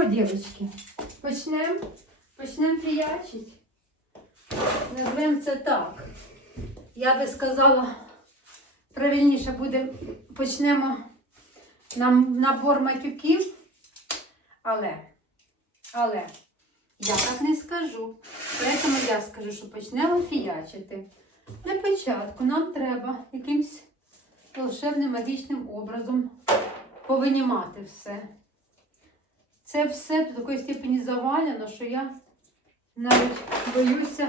що, дівчатки, почнемо? Почнемо фіячити? Назвемо це так. Я би сказала, правильніше буде, почнемо нам набор матюків, але, але, я так не скажу. Тому я скажу, що почнемо фіячити. Для початку нам треба якимсь волшебним магічним образом повинімати все. Це все до такої степені завалено, що я навіть боюся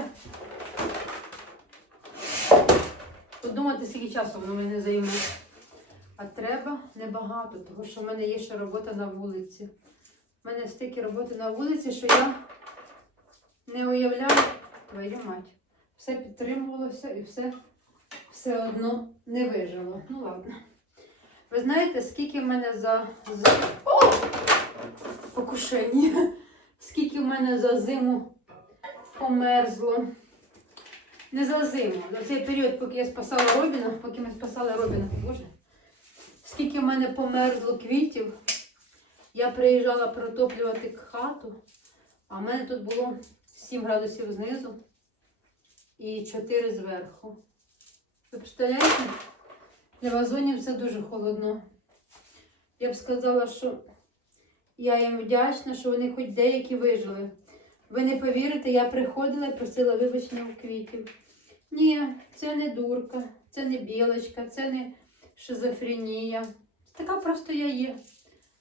подумати, скільки часу воно мене займе. А треба небагато, тому що в мене є ще робота на вулиці. У мене стільки роботи на вулиці, що я не уявляю твою мать. Все підтримувалося і все, все одно не вижило. Ну ладно. Ви знаєте, скільки в мене за, за... О! Покушення? Скільки в мене за зиму померзло. Не за зиму. За цей період, поки я спасала Робіна, поки ми спасали Робіна, боже. Скільки в мене померзло квітів. Я приїжджала протоплювати хату, а в мене тут було 7 градусів знизу і 4 зверху. Ви представляєте? Для вазонів це дуже холодно. Я б сказала, що я їм вдячна, що вони хоч деякі вижили. Ви не повірите, я приходила і просила вибачення у квітів. Ні, це не дурка, це не білочка, це не шизофренія. Така просто я є.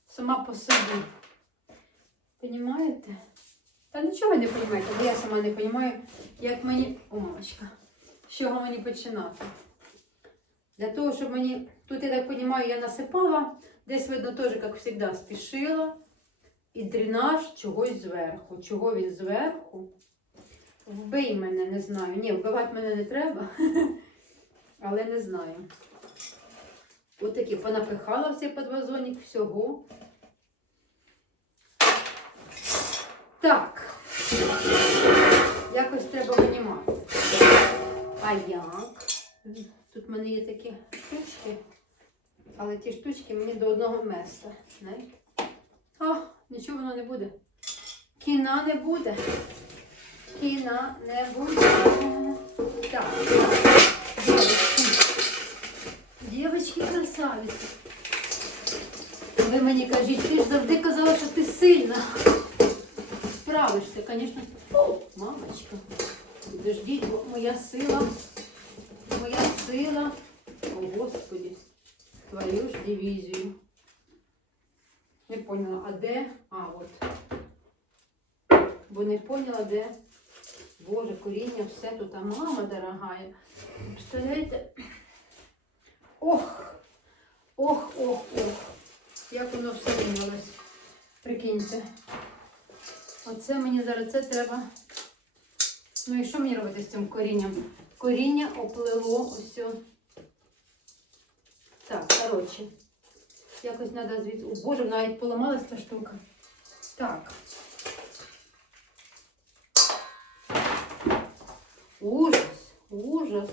Сама по собі. Понімаєте? Та нічого не розумієте, бо я сама не розумію, як мені. О, мамочка, з чого мені починати. Для того, щоб мені. Тут, я так розумію, я насипала, десь, видно, теж, як завжди, спішила. І дренаж чогось зверху. Чого він зверху? Вбий мене, не знаю. Ні, вбивати мене не треба, але не знаю. От такі понапихала в цей подвазонник всього. Так. Якось треба винімати. А як? Тут в мене є такі штучки, але ті штучки мені до одного места. А, нічого воно не буде. Кіна не буде. Кіна не буде. Так. Дівчатки. Дівчатки красавиці. Ви мені кажіть, ти ж завжди казала, що ти сильна. Справишся, звісно. О, мамочка. Подождіть, бо моя сила. Моя сила. О, Господи. Твою ж дивізію. Не поняла, а де? А, от. Бо не поняла, де. Боже, коріння, все тут, а мама дорогая. Представляєте? Ох! Ох, ох, ох. Як воно все винялось. Прикиньте. Оце мені зараз це треба. Ну і що мені робити з цим корінням? Коріння оплило ось. Так, коротше. Якось треба звідси. О, Боже, навіть поламалась ця штука. Так. Ужас, ужас.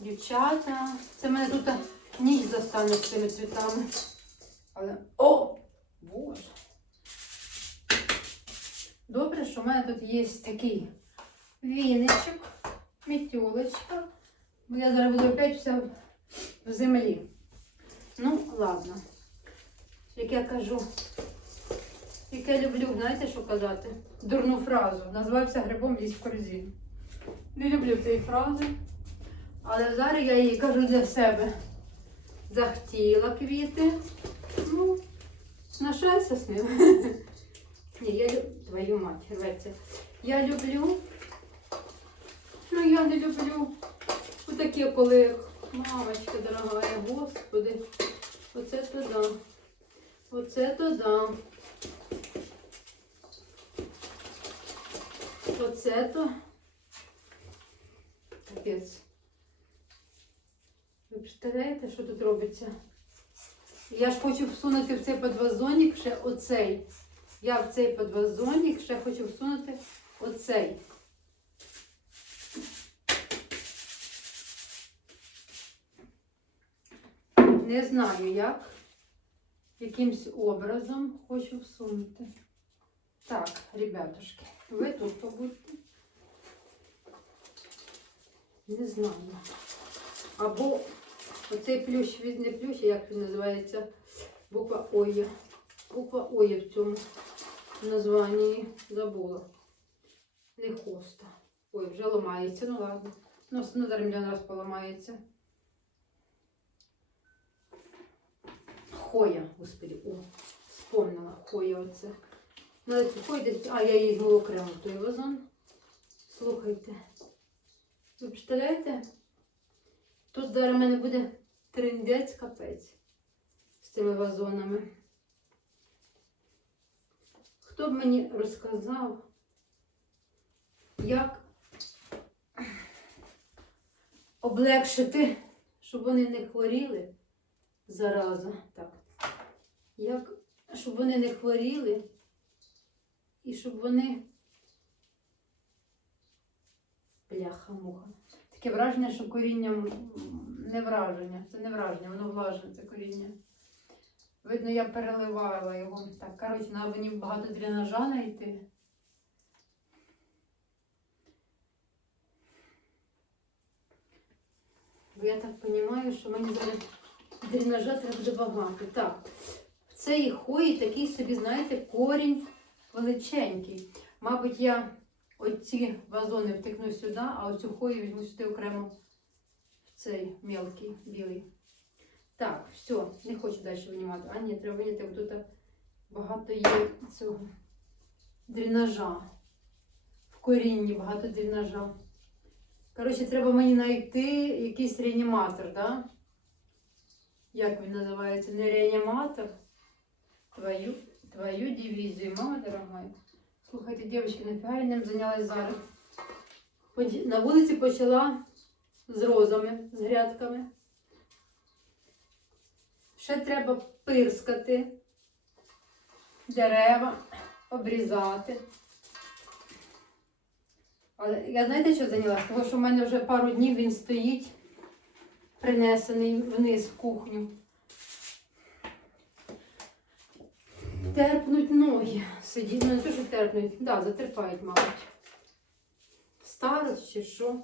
Дівчата. Це мене тут ніч застане з цими цвітами. Але. О! Боже. Добре, що в мене тут є такий віничок, мітюлечка. Я зараз буду опять все в землі. Ну, ладно. Як я кажу, як я люблю, знаєте, що казати? Дурну фразу. Назвався грибом лізь в корзину. Не люблю цієї фрази. Але зараз я її кажу для себе. Захотіла квіти. Ну, сношайся з ним. Ні, я люблю. Твою мать, рветься. Я люблю. Ну, я не люблю. Отакі, коли мамочка дорогая, господи. Оце то да. Оце то да. Оце то. Капець. Ви представляєте, що тут робиться? Я ж хочу всунути в цей подвазонник ще оцей. Я в цей подвазонник ще хочу всунути оцей. Не знаю як. якимсь образом хочу всунути. Так, ребятушки, ви тут побудьте. Не знаю. Або оцей плющ, від не плющ, як він називається, буква Ой. Буква Ой в цьому названні забула. Не хоста. Ой, вже ламається, ну ладно. Ну, ну зараз раз поламається. Хоя, господи, о, вспомнила хоя оце. Ну, це хоя а я її окремо той вазон. Слухайте. Ви представляєте? Тут зараз в мене буде триндець капець з цими вазонами. Хто б мені розказав, як облегшити, щоб вони не хворіли зараза. Так. Як, щоб вони не хворіли і щоб вони. Бляха-муха. Таке враження, що коріння не враження. Це не враження, воно влажне, це коріння. Видно, я переливала його. Так, коротше, треба мені багато дренажа знайти. Бо я так розумію, що мені дренажа треба буде багато. Так, в цій хої такий собі, знаєте, корінь величенький. Мабуть, я оці вазони втикну сюди, а оцю хою візьму сюди окремо в цей мелкий білий. Так, все, не хочу далі винімати. А ні, треба виняти, бо тут багато є цього дренажа. В корінні багато дренажа. Коротше, треба мені знайти якийсь реаніматор, да? Як він називається? Не реаніматор. Твою, твою дивізію, мама дорогая. Слухайте, дівчатки, нафіга я ним зайнялась зараз. На вулиці почала з розами, з грядками. Ще треба пирскати дерева, обрізати. Але я знаєте, що зайнялася? Тому що в мене вже пару днів він стоїть, принесений вниз в кухню. Терпнуть ноги. Сидіть, ну не те, що терпнуть, да, затерпають, мабуть. Старость чи що?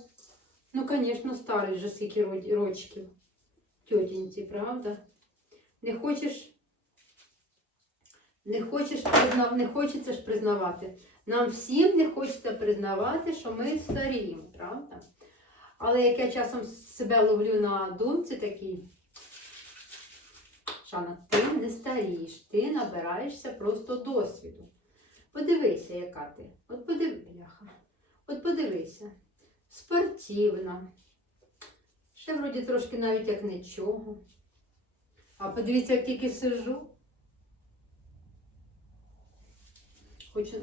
Ну, звісно, старость вже скільки рочків. Тьотінці, правда? Не хочеш. Не хочеш признав, не хочеться ж признавати. Нам всім не хочеться признавати, що ми старіємо, правда? Але як я часом себе ловлю на думці такій, Шана, ти не старієш, ти набираєшся просто досвіду. Подивися, яка ти. От подиви. От подивися. Спортивна. Ще вроді трошки навіть як нічого. А подивіться, як тільки сижу. Хочу,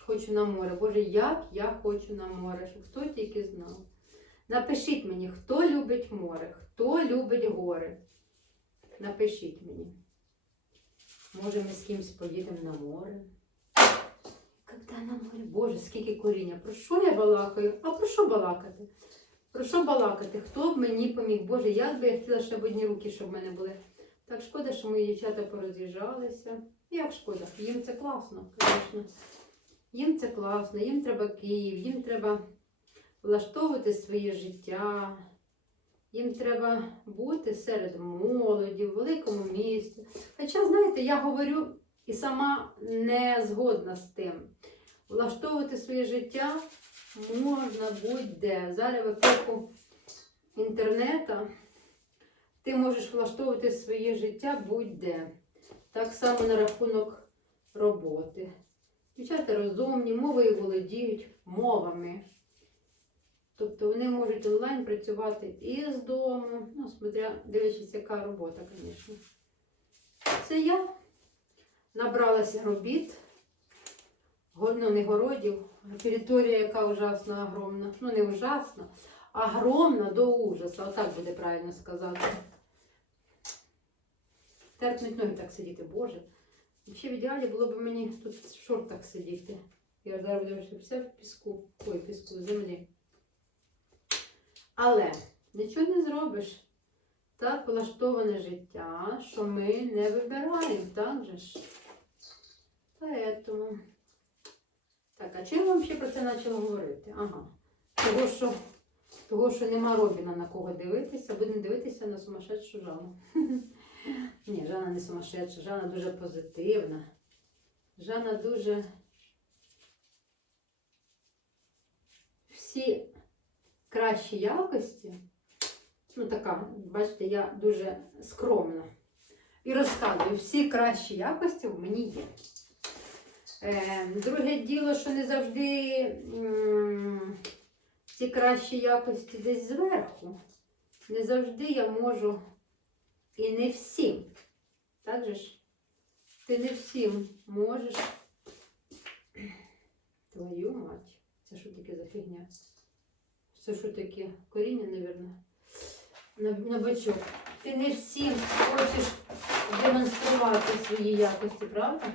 хочу на море. Боже, як я хочу на море, щоб хто тільки знав. Напишіть мені, хто любить море, хто любить гори. Напишіть мені. Може, ми з кимось поїдемо на море. Когда на море? Боже, скільки коріння. Про що я балакаю? А про що балакати? Про що балакати? Хто б мені поміг? Боже, як би я хотіла, щоб одні руки, щоб в мене були. Так шкода, що мої дівчата пороз'їжджалися. Як шкода? Їм це класно, звісно. Їм це класно, їм треба Київ, їм треба влаштовувати своє життя. Їм треба бути серед молоді, в великому місті. Хоча, знаєте, я говорю і сама не згодна з тим. Влаштовувати своє життя можна будь-де. Зараз в епоху інтернету ти можеш влаштовувати своє життя будь-де. Так само на рахунок роботи. Дівчата розумні, мовою володіють мовами. Тобто вони можуть онлайн працювати і з дому, ну, смотря, дивлячись, яка робота, звісно. Це я набралася робіт, ну, не городів, територія, яка ужасно огромна. Ну, не ужасна, а огромна до ужасу. Отак буде правильно сказати. Терпнуть ноги так сидіти, Боже. Взагалі в ідеалі було б мені тут в шортах сидіти. Я зараз буду ще все в піску. Ой, піску, землі. Але нічого не зробиш. Так влаштоване життя, що ми не вибираємо, так же ж? Поэтому. Так, а я вам ще про це почала говорити? Ага. Того, що, того, що нема Робіна на кого дивитися, будемо дивитися на сумасшедшу Жанну. Ні, Жанна не сумасшедша, Жанна дуже позитивна. Жанна дуже. Всі кращі якості. Ну, така, бачите, я дуже скромна. І розказую, всі кращі якості в мені є. Е, друге діло, що не завжди ці кращі якості десь зверху. Не завжди я можу і не всім. Так же ж? Ти не всім можеш. Твою мать. Це що таке за фігня? Це що таке? Коріння, мабуть. На, на бачок. Ти не всім хочеш демонструвати свої якості, правда?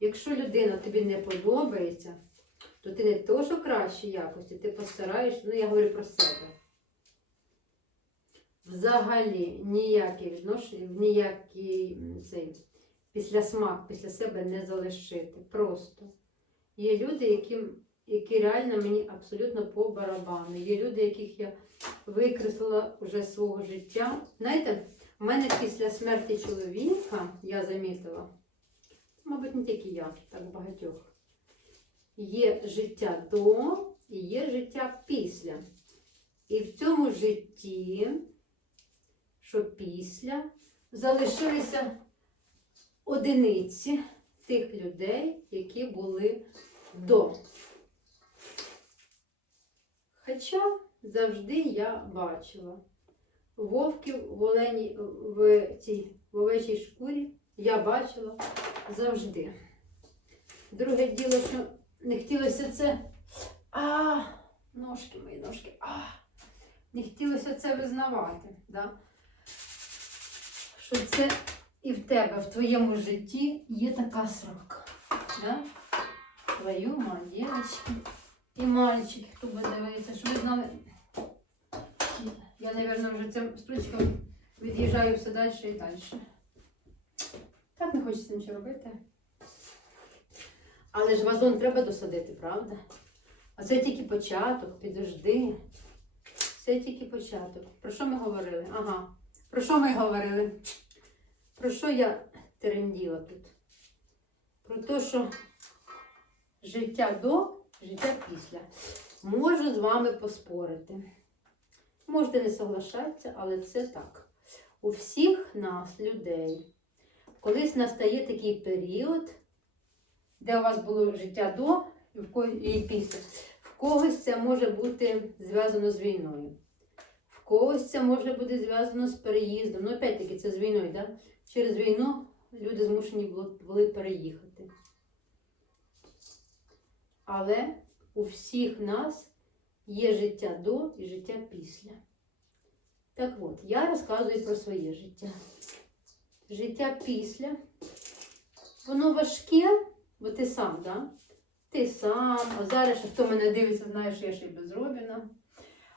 Якщо людина тобі не подобається, то ти не то, що кращі якості, ти постараєшся, ну я говорю про себе. Взагалі ніяке відношення, ніякий цей післясмак після себе не залишити. Просто. Є люди, яким, які реально мені абсолютно по барабану. Є люди, яких я викреслила вже з свого життя. Знаєте, в мене після смерті чоловіка, я замітила, мабуть, не тільки я, так багатьох. Є життя до і є життя після. І в цьому житті, що після, залишилися одиниці тих людей, які були до. Хоча завжди я бачила вовків в, олені, в цій в овечій шкурі я бачила завжди. Друге діло, що не хотілося це. А, ножки мої ножки. А, не хотілося це визнавати. Да? Що це і в тебе, в твоєму житті є така срока. Да? Твою дівчатки і мальчики, хто буде дивитися, що ви знали. Я, мабуть, вже цим стручком від'їжджаю все далі і далі. Так не хочеться нічого робити. Але ж вазон треба досадити, правда? А це тільки початок, підожди. Це тільки початок. Про що ми говорили? Ага. Про що ми говорили? Про що я теренділа тут? Про те, що життя до, життя після. Можу з вами поспорити. Можете не соглашатися, але це так. У всіх нас, людей, колись настає такий період, де у вас було життя до і після. В когось це може бути зв'язано з війною. В когось це може бути зв'язано з переїздом. Ну, опять-таки, це з війною, да? Через війну люди змушені були переїхати. Але у всіх нас є життя до і життя після. Так от, я розказую про своє життя. Життя після. Воно важке, бо ти сам, да? Ти сам, а зараз, хто мене дивиться, знає, що я ще й без Робіна.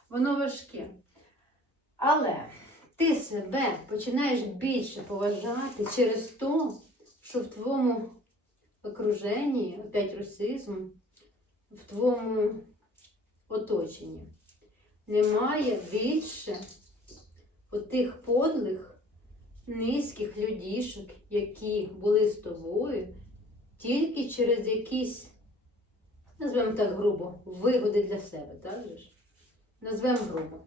Воно важке. Але ти себе починаєш більше поважати через те, що в твоєму окруженні, опять русизм, в твоєму оточенні немає більше отих подлих, низьких людішок, які були з тобою, тільки через якісь, назвемо так грубо, вигоди для себе, так же ж? Назвемо грубо.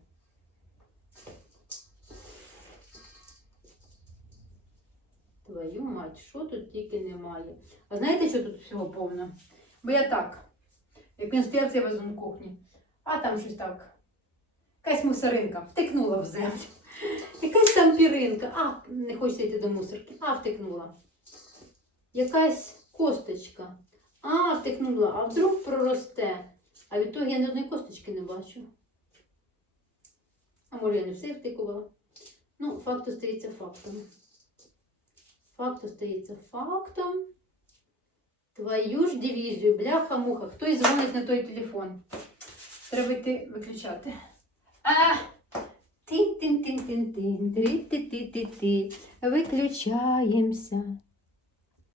Твою мать, що тут тільки немає. А знаєте, що тут всього повно? Бо я так, як стояв цей вазон кухні, а там щось так. Якась мусоринка втикнула в землю. Якась там піринка, а не хочеться йти до мусорки, а втикнула. Якась косточка, а втикнула, а вдруг проросте. А від того я ні одної косточки не бачу. А може я не все втикувала. Ну, факт остається фактом. Факт остається фактом. Твою ж дивізію, бляха-муха. Хтось дзвонить на той телефон. Треба йти виключати. А! Тин-тин-тин-тин-тин, ти ти ти ти ти Виключаємося.